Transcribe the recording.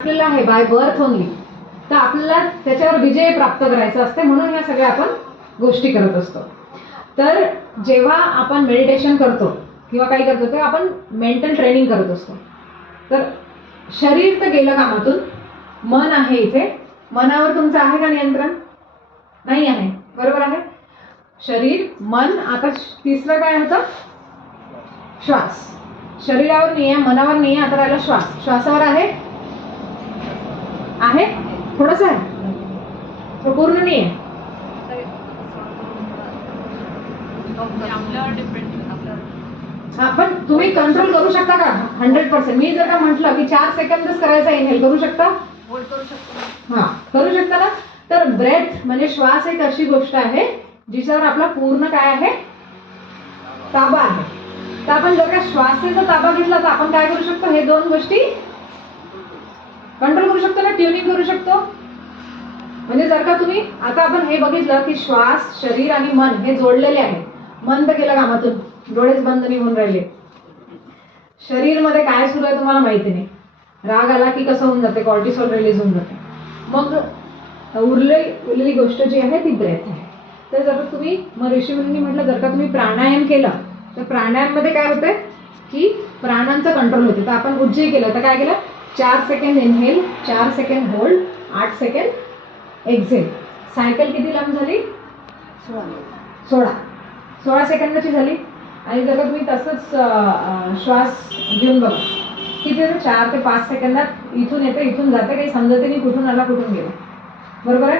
आपल्याला आहे by birth only, तर आपल्याला त्याच्यावर विजय प्राप्त करायचा असते, म्हणून ह्या सगळ्या आपण गोष्टी करत असतो. तर जेव्हा आपण मेडिटेशन करतो किंवा काही करतो तेव्हा आपण मेंटल ट्रेनिंग करत असतो. तर शरीर तर गेलं कामातून, मन आहे इथे. मनावर तुमचं आहे का नियंत्रण? नाही आहे, बरोबर आहे. शरीर, मन, आता तिसरं काय होतं? श्वास. शरीरावर नाही आहे, मनावर नाही आहे, आता राहिला श्वास. श्वासावर आहे? आहे, थोडंसं आहे, तो पूर्ण नाही आहे. हा, पण तुम्ही कंट्रोल करू शकता का 100%? मी जर का म्हटलं की 4 सेकंदच करायचा, इनहेल करू शकता? करू शकतो. हा, करू शकता ना. तर ब्रेथ म्हणजे श्वास एक अशी गोष्ट आहे जिच्यावर आपला पूर्ण काय आहे? ताबा आहे. तर आपण जर का श्वासाचा ताबा घेतला तर आपण काय करू शकतो? हे दोन गोष्टी कंट्रोल करू शकतो ना, ट्युनिंग करू शकतो. म्हणजे जर का तुम्ही आता आपण हे बघितलं की श्वास, शरीर आणि मन हे जोडलेले आहे. मन तर गेलं कामातून, डोळेच बंद नाही होऊन राहिले. शरीर मध्ये काय सुरू आहे तुम्हाला माहिती नाही. राग आला की कसं होऊन जाते? कॉर्टिसॉल रिलीज होऊन जाते. मग उरलेली गोष्ट जी आहे ती ब्रेथ आहे. तर जर तुम्ही मग ऋषीमुनींनी म्हटलं जर का तुम्ही प्राणायाम केला तर प्राणायाम मध्ये काय होते की प्राणांचं कंट्रोल होते. तर आपण उज्जय केलं तर काय केलं? 4 second inhale, 4 second hold, 8 second exhale. Cycle किती लांब झाली? 16 सेकंदाची झाली. आणि जर का तुम्ही तसंच श्वास घेऊन बघा किती 4 ते 5 सेकंदात इथून येते, इथून जाते, काही समजते नाही कुठून आला कुठून गेला. बरोबर आहे.